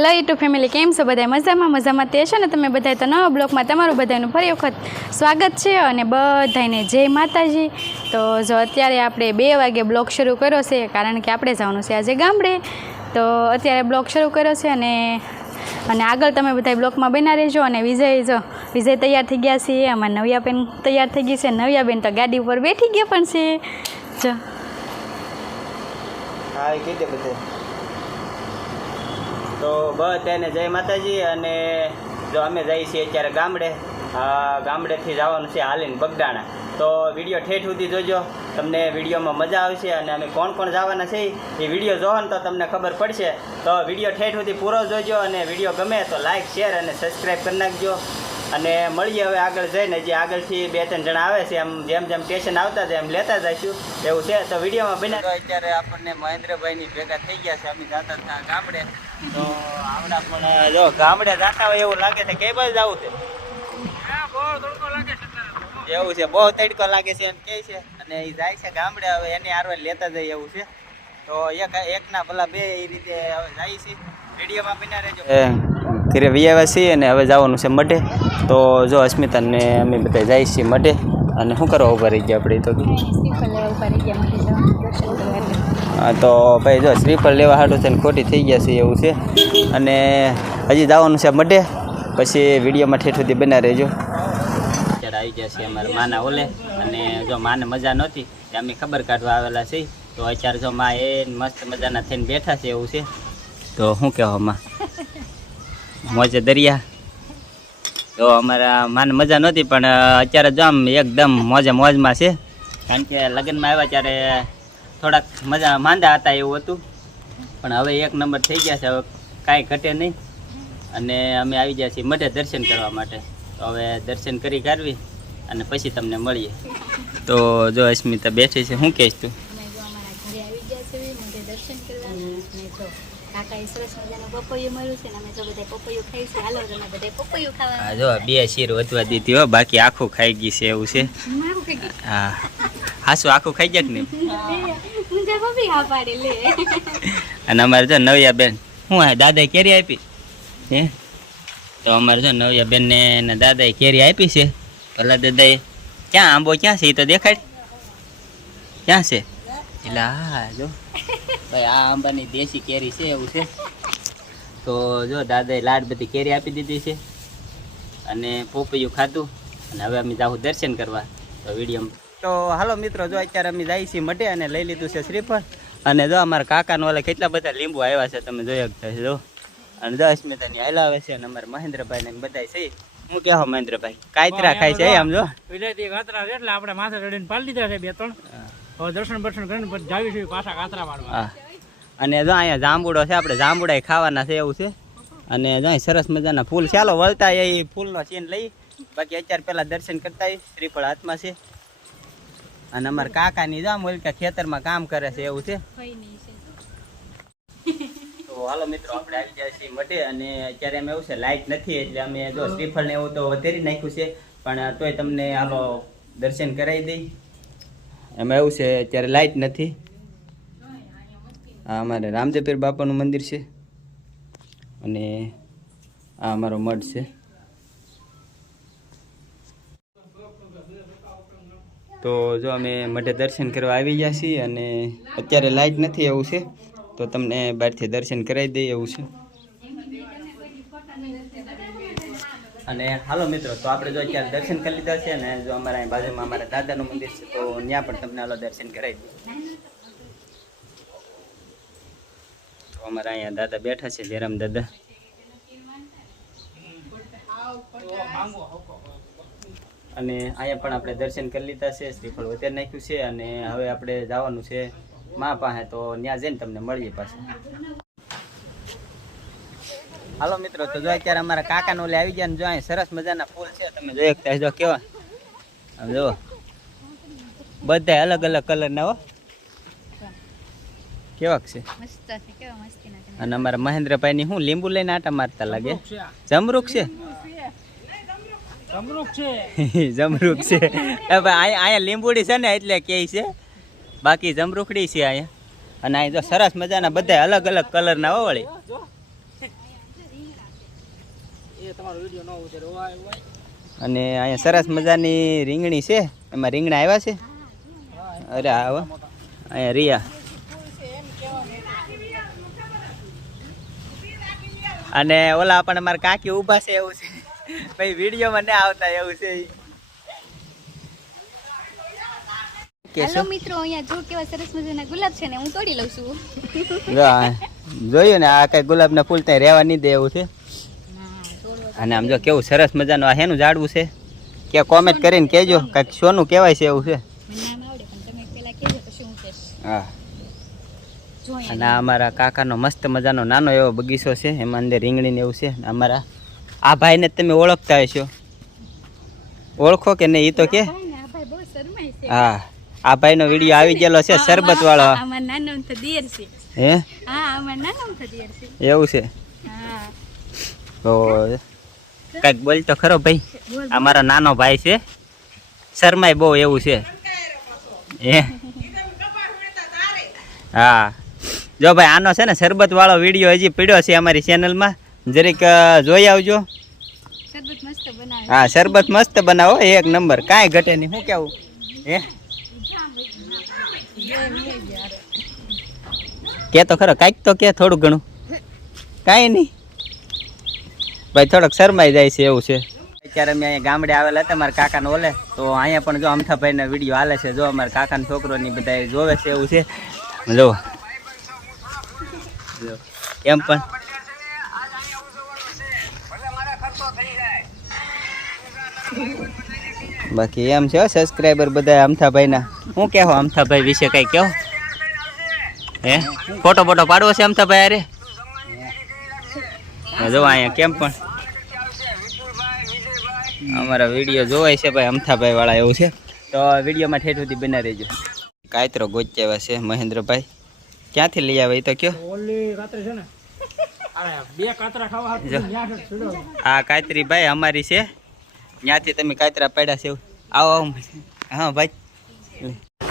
Hello YouTube family કેમ છો? બધા મજામાં? મજામાં તે છે ને તમે બધા તો નવા બ્લોગમાં તમારું બધાનું ફરી વખત સ્વાગત છે અને બધાને જય માતાજી. તો જો અત્યારે આપણે બે વાગે બ્લોગ શરૂ કર્યો છે, કારણ કે આપણે જવાનું છે આજે ગામડે. તો અત્યારે બ્લોગ શરૂ કર્યો છે અને અને આગળ તમે બધા બ્લોકમાં બના રહેજો અને વિજય જો, વિજય તૈયાર થઈ ગયા છે અમારા નવ્યાબેન તૈયાર થઈ ગઈ છે. નવ્યાબેન તો ગાડી ઉપર બેઠી ગયા પણ છે. જો. હા કીધે બધે. તો બધાને જય માતાજી અને જો અમે જઈએ છીએ અત્યારે ગામડે ગામડેથી જવાનું છે હાલીને બગડાણા તો વીડિયો ઠેઠ સુધી જોજો, તમને વિડીયોમાં મજા આવશે અને અમે કોણ કોણ જવાના છે એ વીડિયો જોવો ને તો તમને ખબર પડશે. તો વીડિયો ઠેઠ સુધી પૂરો જોજો અને વીડિયો ગમે તો લાઇક શેર અને સબસ્ક્રાઈબ કરી નાખજો. અને મળીએ હવે આગળ જઈને. જે આગળથી બે ત્રણ જણા આવે છે એમ જેમ જેમ સ્ટેશન આવતા જાય એમ લેતા જઈશું. એવું છે. તો વિડીયોમાં બને અત્યારે આપણને મહેન્દ્રભાઈની ભેગા થઈ ગયા છે. અમે જાતા હતા ગામડે. તો આવડા પણ જો ગામડે જાતા હોય એવું લાગે છે. કઈ બાજુ જવું છે. એવું છે. બહુ તડકો લાગે છે એમ કે છે. અને એ જાય છે ગામડે. હવે એની આરવે લેતા જાય એવું છે. તો એક એકના ભલા બે એ રીતે હવે જાય છે. વિડીયોમાં બન્યા રહેજો. ઘરે વિયાવ્યા છીએ અને હવે જવાનું છે મઢે. તો જો અસ્મિતાને અમે બધા જાય છીએ મઢે. અને શું કરવા ઊભા રહી ગયા આપણે તો તો ભાઈ જો શ્રીફળ લેવા હાટું ને ખોટી થઈ ગયા છે એવું છે. અને હજી જવાનું છે મઢે. પછી વિડીયોમાં ઠેઠ સુધી બના રહેજો. અત્યારે આવી ગયા છે અમારા માના ઓલે. અને જો માને મજા નહોતી, તે અમે ખબર કાઢવા આવેલા છીએ. તો અત્યારે જો મા એ મસ્ત મજાના થઈને બેઠા છે એવું છે. તો શું કહેવા માં? મોજે દરિયા. તો અમારા માને મજા નહોતી, પણ અત્યારે જો આમ એકદમ મોજે મોજમાં છે. કારણ કે લગ્નમાં આવ્યા ત્યારે થોડાક મજા માંદા હતા એવું હતું. પણ હવે એક નંબર થઈ ગયા છે, હવે કાંઈ ઘટે નહીં. અને અમે આવી ગયા છીએ મઢે દર્શન કરવા માટે. તો હવે દર્શન કરી કાઢવી અને પછી તમને મળીએ. તો જો અસ્મિતા બેઠી છે, શું કહીશ તું? દર્શન કરવા. કાકાએ સરસ મજાનું પપૈયું મળ્યું છે ને અમે જો બધા પપૈયું ખાઈશું હાલો તમે બધા પપૈયું ખાવા આ જો બે શીર વધવા દીધી હો બાકી આખું ખાઈ ગઈ છે એવું છે. હા હાસું આખું ખાઈ ગયા લે. અને અમારે જો નવ્યા બેન હું આ દાદાએ કેરી આપી? હે? તો અમારે જો નવ્યા બેનને ને દાદાએ કેરી આપી છે. ભલા દાદાએ ક્યાં આંબો ક્યાં છે એ તો દેખાડ ક્યાં છે? એટલે હા જો. ભાઈ આ આંબાની દેશી કેરી છે એવું છે. તો જો દાદાએ લાડ બધી કેરી આપી દીધી છે અને પોપૈયું ખાધું. અને હવે અમે જાઉં દર્શન કરવા. તો વીડિયો તો હાલો મિત્રો જો અત્યારે અમે જઈએ છીએ મટે અને લઈ લીધું છે શ્રીફળ. અને જો અમારા કાકાનો વાલે કેટલા બધા લીંબુ આવ્યા છે તમે જોઈ શકતા જો. અને જો અસ્મિતાની હાલ આવે છે અને અમારા મહેન્દ્રભાઈ ને બધા છે. હું કહેવો મહેન્દ્રભાઈ કાયતરા ખાય છે આમ જો. વિલાયતી કાતરા એટલે આપણે માથે ચડીને પાડી દીધા છે બે ત્રણ. હવે દર્શન બર્શન કરીને જાવી છે પાછા કાતરા પાડવા હા. અને જો અહીંયા જાંબુડો છે આપણે જાંબુડા ખાવાના છે એવું છે. અને જો સરસ મજાના ફૂલ ચાલો વળતા એ ફૂલનો સીન લઈ. બાકી અત્યારે પહેલા દર્શન કરતા. શ્રીફળ હાથમાં છે. અને અમારા કાકાની જો ઓલકા ખેતરમાં કામ કરે છે એવું છે. તો હાલો મિત્રો આપણે આવી ગયા છીએ મઢે. અને અત્યારે એમ એવું છે લાઇટ નથી એટલે અમે જો શ્રીફળ ને એવું તો વધારી નાખ્યું છે. પણ તોય તમને હાલો દર્શન કરાવી દઈ. એમાં એવું છે, અત્યારે લાઇટ નથી. આ અમારે રામદેવપીર બાપાનું મંદિર છે. અને આ અમારો મઠ છે. તો જો અમે મઢે દર્શન કરવા આવી ગયા છીએ અને અત્યારે લાઇટ નથી એવું છે, તો તમને બહારથી દર્શન કરાવી દઈએ એવું છે. અને હાલો મિત્રો, તો આપણે જો અત્યારે દર્શન કરી લીધા છે ને જો અમારા અહીં બાજુમાં અમારા દાદાનું મંદિર છે, તો ત્યાં પણ તમને હાલો દર્શન કરાવી દઈએ તો અમારા અહીંયા દાદા બેઠા છે, જયરામ દાદા. અને અહીંયા પણ આપણે દર્શન કરી લીધા છે, શ્રીફળ વધારે નાખ્યું છે અને હવે આપણે જવાનું છે મા પાસે, તો ત્યાં જઈને તમને મળીએ પાછું. હાલો મિત્રો તો જો અત્યારે અમારા કાકાનો ઓલે આવી ગયા ને જો અહીં સરસ મજાના ફૂલ છે તમે જોઈ શકતા જો કેવા? આમ જો બધા અલગ અલગ કલરના હો. કેવાક છે? મસ્ત છે કેવા મસ્તી ના અને અમારા મહેન્દ્રભાઈ ની શું લીંબુ લઈને આટા મારતા લાગે? જમરૂક છે. જમરૂખ છે? જમરૂક છે. એ ભાઈ અહીંયા લીંબુડી છે ને એટલે કે છે. બાકી જમરૂખડી છે અહીંયા અને અહીં જો સરસ મજાના બધા અલગ અલગ કલરના હો વળી છે તમારો વીડિયો ન ઉતરે ઓવાય ઓવાય અને અહીંયા સરસ મજાની રીંગણી છે. એમાં રીંગણા આવ્યા છે? અરે આવો અહીંયા રિયા. અને ઓલા પણ અમારા કાકી ઊભા છે એવું છે. ભાઈ વિડીયોમાં ના આવતા એવું છે હેલો મિત્રો અહીંયા જો કેવા સરસ મજાના ગુલાબ છે ને હું તોડી લઉં છું. જોયું ને આ કઈ ગુલાબના ફૂલ ત્યાં રહેવા નહીં દે એવું છે. અને આમ જો કેવું સરસ મજાનું આ હેનું ઝાડવું છે. કે કોમેન્ટ કરીને કહેજો કાંઈક સોનું કહેવાય છે એવું છે. હું. અને આ અમારા કાકાનો મસ્ત મજાનો નાનો એવો બગીચો છે એમાં અંદર રીંગણી ને એવું છે અને અમારા આ ભાઈને તમે ઓળખતા હશો. ઓળખો કે નહીં એ તો કે? હા આ ભાઈનો વીડિયો આવી ગયેલો છે શરબત વાળો. હે એવું છે. તો કાંઈક બોલ તો ખરો ભાઈ? આ મારો નાનો ભાઈ છે. શરમાય બહુ એવું છે. એ હા. જો ભાઈ આનો છે ને શરબત વાળો વીડિયો હજી પીડ્યો છે અમારી ચેનલમાં જરીક જોઈ આવજો. હા શરબત મસ્ત બનાવો એક નંબર. કાંઈ ઘટે નહીં. શું કેવું? હે? કે તો ખરો કાંઈક તો કે થોડું ઘણું. કાંઈ નહીં. ભાઈ, થોડોક શરમાઈ જાય છે, એવું છે. અત્યારે અમે અહીંયા ગામડે આવેલા હતા, મારા કાકાને ઓલે. તો અહીંયા પણ જો અમથાભાઈનો વીડિયો હાલે છે, જો અમારા કાકાના છોકરોની બધા જોવે છે, એવું છે. જો. એમ પણ. બાકી એમ છે સબસ્ક્રાઈબર બધા અમથાભાઈના. શું કહેવો અમથાભાઈ વિશે કઈ કહો? હે? ફોટો ફોટો પાડવો છે અમથાભાઈ અરે જો અહીંયા કેમ પણ? અમારા વીડિયો જોવાય છે ભાઈ અમથાભાઈ વાળા એવું છે. તો વિડીયોમાં ઠેઠ સુધી બના રહેજો. કાયતરો એવા છે મહેન્દ્રભાઈ. ક્યાંથી લઈ આવે એ તો કયો? હા રાત્રે છે ને? કાતરા ભાઈ અમારી છે. ત્યાંથી તમે કાયતરા પાડ્યા છે એવું. આવો આવો. હા ભાઈ.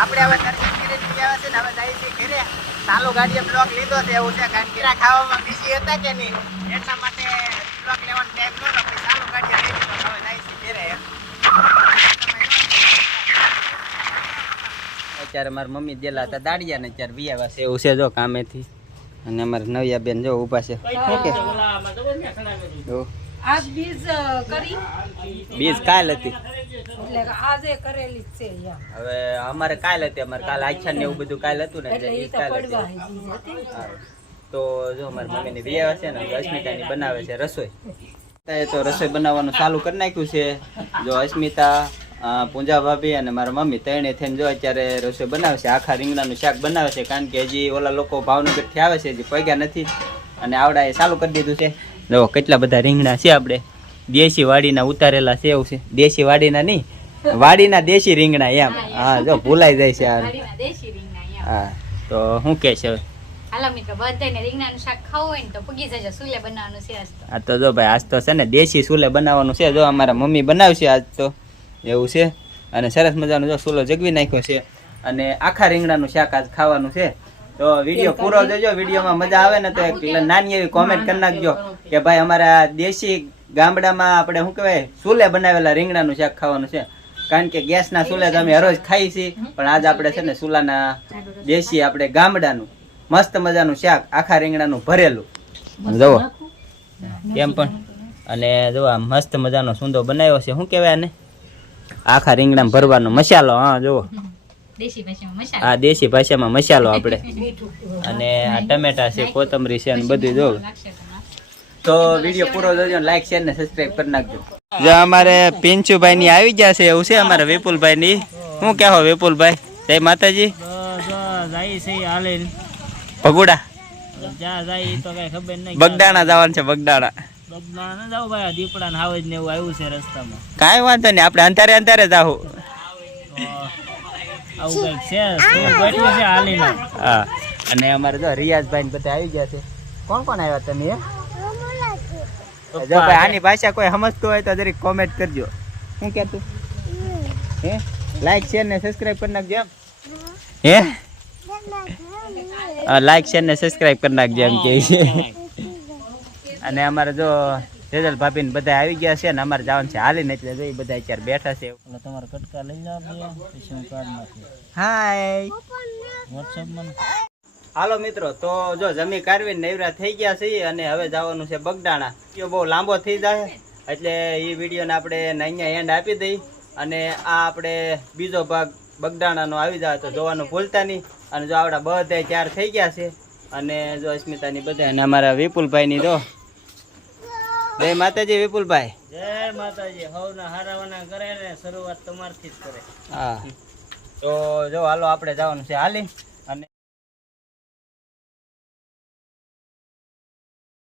આપણે હવે દર્શન કરીને જઈ છે ને હવે જાય છે ઘરે. ચાલુ ગાડીએ બ્લોક લીધો છે એવું છે કારણ કે ખાવામાં બીજી હતા કે નહીં? એટલા માટે બ્લોક લેવાનો ટાઈમ નહોતો પછી ચાલુ ગાડીએ લઈ તો હવે જાય છે ઘરે. અત્યારે મારા મમ્મી દેલા હતા દાડિયા ને અત્યારે વિયા છે એવું છે જો કામેથી. અને અમારા નવિયા બેન જો ઊભા છે. ઓકે. બીજ અ, કરી? બીજ કાલ હતી. એટલે આજે કરેલી જ છે હવે અમારે કાલ હતી અમારે કાલ આખ્યાન ને એવું બધું કાલ હતું ને એટલે કાલ હતી. હે બીજ હતી. હા. તો જો મારી મમ્મીની વિયાવા છે ને અસ્મિતાની બનાવે છે રસોઈ. અત્યારે તો રસોઈ બનાવવાનું ચાલુ કરી નાખ્યું છે. જો અસ્મિતા પૂંજા ભાભી અને મારા મમ્મી ત્રણે થઈને જો અત્યારે રસોઈ બનાવે છે. આખા રીંગણાનું શાક બનાવે છે કારણ કે હજી ઓલા લોકો ભાવનગરથી આવે છે હજી પગ્યા નથી. અને આવડાએ ચાલુ કરી દીધું છે. જો કેટલા બધા રીંગણા છે આપણે. દેશી વાડીના ઉતારેલા છે એવું છે. દેશી વાડીના નહીં વાડીના દેશી રીંગણા એમ. હા જો ભૂલાઈ જાય છે હા તો શું કે છે? હવે? હાલો મિત્રો બધાને રીંગણાનું શાક ખાવું હોય ને તો પૂગી જજો સુલે બનાવવાનું છે આજ તો. આ તો જો ભાઈ આજ તો છે ને દેશી સુલે બનાવવાનું છે. જો અમારા મમ્મી બનાવશે આજ તો એવું છે. અને સરસ મજાનું જો સુલો જગવી નાખ્યો છે. અને આખા રીંગણાનું શાક આજ ખાવાનું છે. તો વીડિયો પૂરો જોજો વિડીયોમાં મજા આવે ને તો એક નાની એવી કોમેન્ટ કરી નાખજો કે ભાઈ અમારા દેશી ગામડામાં આપણે શું કહેવાય સુલે બનાવેલા રીંગણાનું શાક ખાવાનું છે. કારણ કે ગેસના સુલે તો અમે હરોજ ખાઈ છીએ. પણ આજ આપણે છે ને સુલાના દેશી આપણે ગામડાનું મસ્ત મજાનું શાક આખા રીંગણાનું ભરેલું. જુઓ. કેમ પણ? અને જો આ મસ્ત મજાનો સુંદો બનાવ્યો છે. શું કહેવાય ને આખા રીંગણા ભરવાનો મસાલો હા જુઓ. આ દેશી ભાષામાં મસાલો આપણે. અને આ ટમેટા છે કોથમરી છે અને બધું જો તો. વીડિયો પૂરો જોજો લાઈક શેર ને સબસ્ક્રાઇબ કરી નાખજો. જો અમારે પિંચુભાઈ ની આવી ગયા છે એવું છે અમારે વિપુલભાઈ ની શું કહેવો વિપુલભાઈ? જય માતાજી. જય શ્રી ઈ તો નહીં બગદાણા જવાનું છે બગદાણા. ન જાવ ભાઈ દીપડા ને હાવજ ને એવું આવ્યું છે રસ્તામાં. કાંઈ વાંધો નહીં આપણે અંધારે અંધારે જાવ આવું. કંઈક છે છે હા. અને અમારે જો રિયાઝભાઈ ને બધા આવી ગયા છે. કોણ કોણ આવ્યા તમે? જો ભાઈ આની ભાષા કોઈ સમજતો હોય તો જરીક કોમેન્ટ કરજો. શું કહેતું હે? લાઈક શેર ને સબસ્ક્રાઇબ કરી નાખજો એમ. હે? લાઈક શેર ને સબસ્ક્રાઇબ કરી નાખજો એમ કે. છે અને અમારે જો તેજલ ભાભીને બધા આવી ગયા છે ને અમારે જવાનું છે હાલીને એટલે જોઈ બધા અત્યારે બેઠા છે. એટલે તમારા કટકા લઈ લો પછી હું કાર્ડ નાખી. હાય વોટ્સઅપમાં હાલો મિત્રો તો જો જમી કાઢવી નૈવરા થઈ ગયા છે અને હવે જવાનું છે બગડાણા વીડિયો બહુ લાંબો થઈ જાય એટલે એ વિડીયોને આપણે અહીંયા એન્ડ આપી દઈ. અને આ આપણે બીજો ભાગ બગડાણાનો આવી જાય તો જોવાનું ભૂલતા નહીં. અને જો આપણા બધા તૈયાર થઈ ગયા છે. અને જો અસ્મિતાની બધા અને અમારા વિપુલભાઈની જો. જય માતાજી વિપુલભાઈ. જય માતાજી. હવના હારાવાના કરે ને શરૂઆત તમારથી જ કરે. હા. તો જો હાલો આપણે જવાનું છે હાલી.